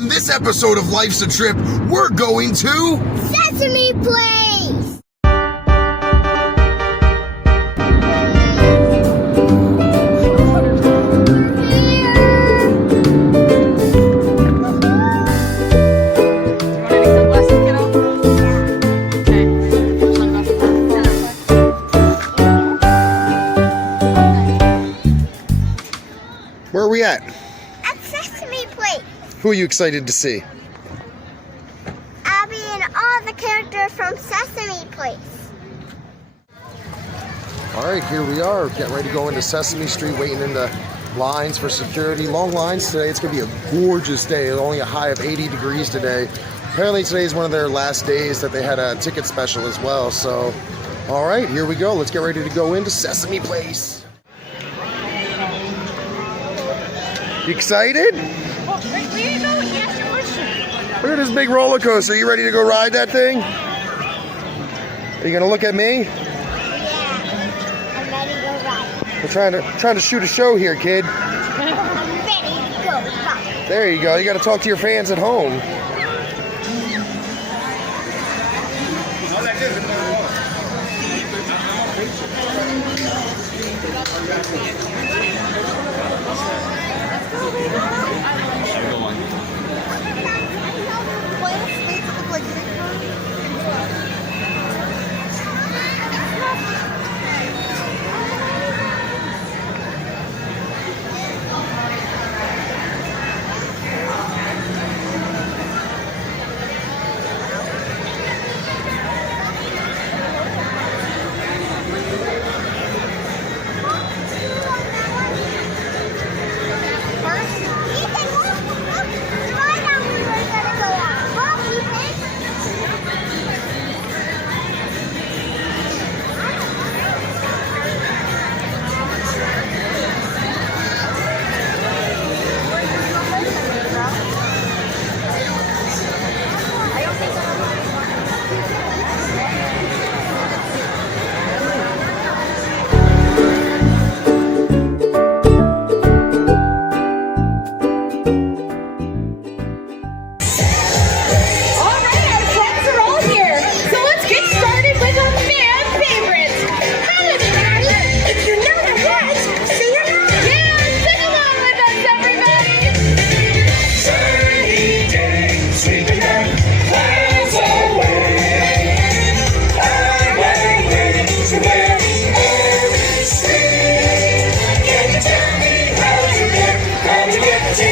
On this episode of Life's a Trip, we're going to Sesame Place! Where are we at? At Sesame Place! Who are you excited to see? Abby and all the characters from Sesame Place. Alright, here we are. Getting ready to go into Sesame Street, waiting in the lines for security. Long lines today. It's going to be a gorgeous day. Only a high of 80 degrees today. Apparently today is one of their last days that they had a ticket special as well. So, alright, here we go. Let's get ready to go into Sesame Place. You excited? Look at this big roller coaster. You ready to go ride that thing? Are you gonna look at me? Yeah, I'm ready to go ride. We're trying to shoot a show here, kid. I'm ready to go ride. There you go. You got to talk to your fans at home.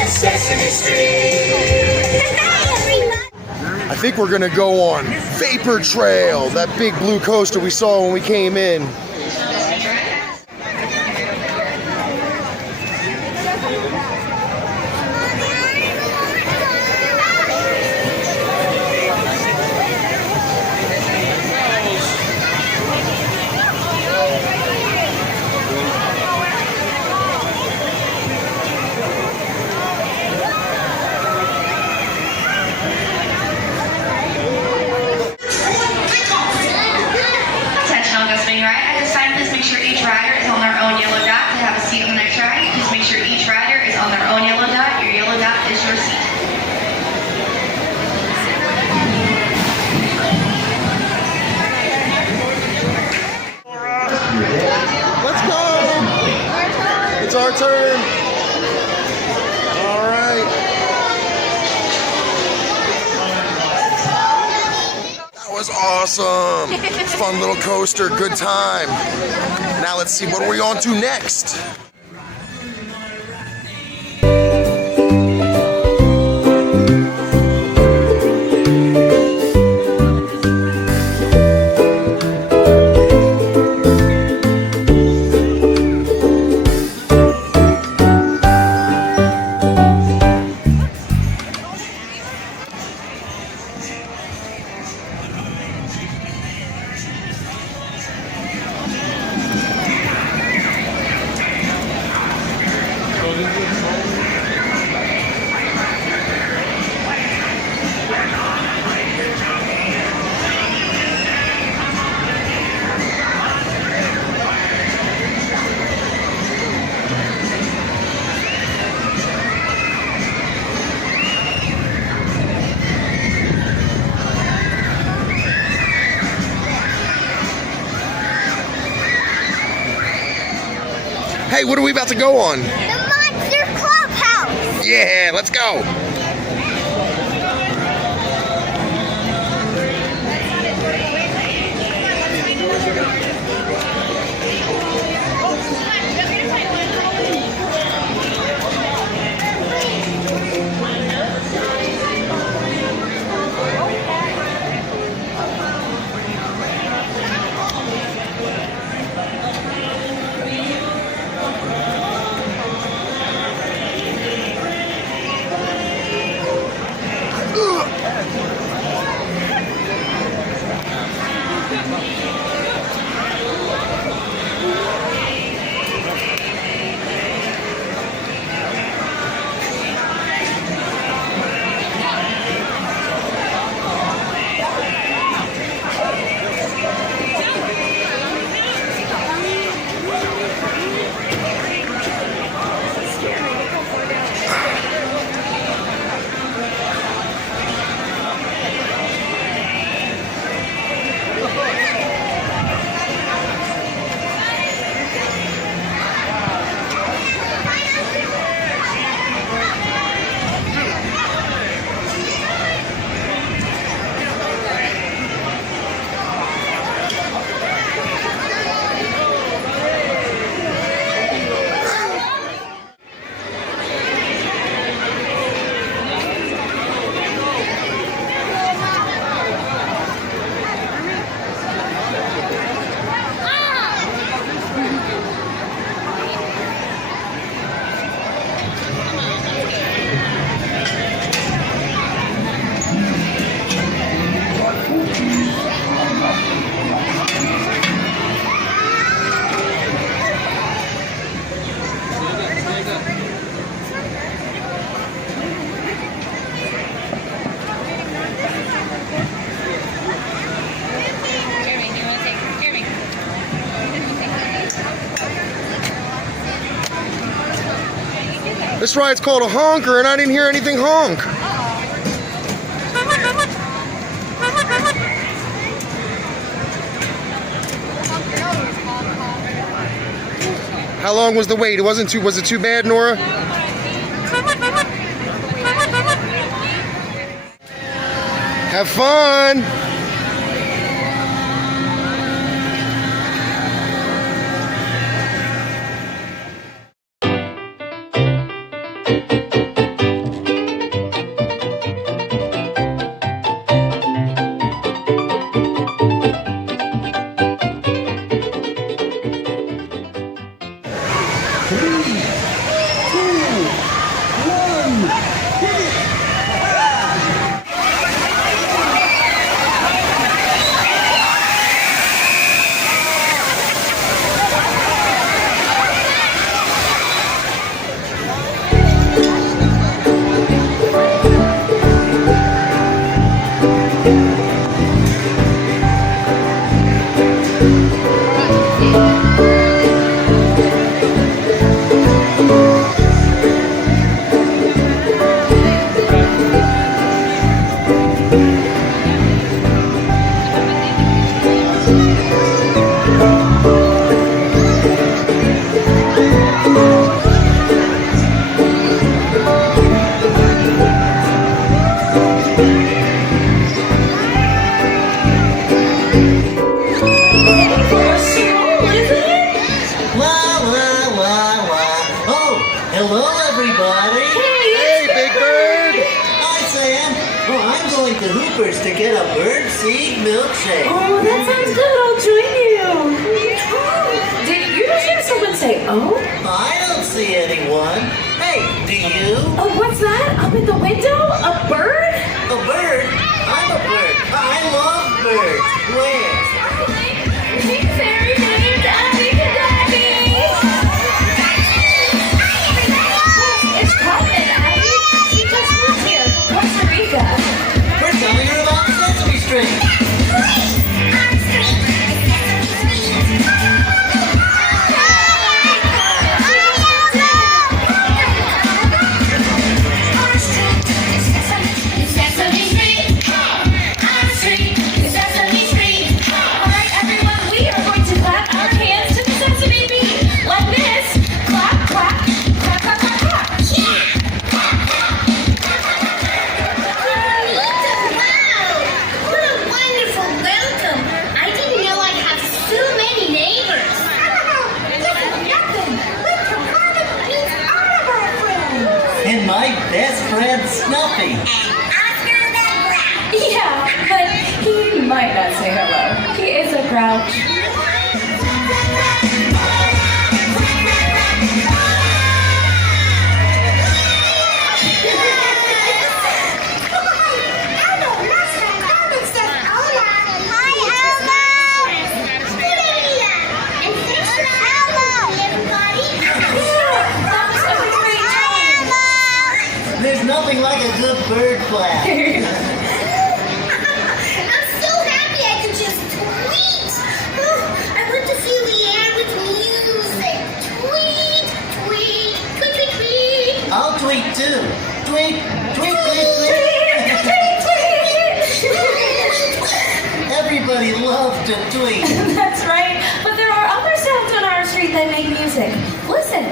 Sesame Street! I think we're gonna go on Vapor Trail, that big blue coaster we saw when we came in. It's our turn. All right. That was awesome. Fun little coaster, good time. Now let's see, what are we on to next? Hey, what are we about to go on? The Monster Clubhouse. Yeah, let's go. This ride's called a honker, and I didn't hear anything honk. How long was the wait? Was it too bad, Nora? Have fun. To get a birdseed milkshake. Oh, that sounds good. I'll join you. Oh, did you just hear someone say, oh? I don't see anyone. Hey, do you? Oh, what's that? Up in the window? A bird? A bird? I'm a bird. I love birds. Where? Big fairy named Abby Cadabby. It's Carmen, Abby. She just moved here from Costa Rica. We're telling her about Sesame Street. Sesame Street, Sesame Street. All right, everyone, we are going to my best friend Snuffy. Yeah, but he might not say hello. He is a grouch. There's nothing like a good bird clap. I'm so happy I could just tweet. I want to fill the air with music. Tweet, tweet, tweet, tweet, tweet. I'll tweet too. Tweet, tweet, tweet, tweet. Everybody loves to tweet. That's right. But there are other sounds on our street that make music. Listen.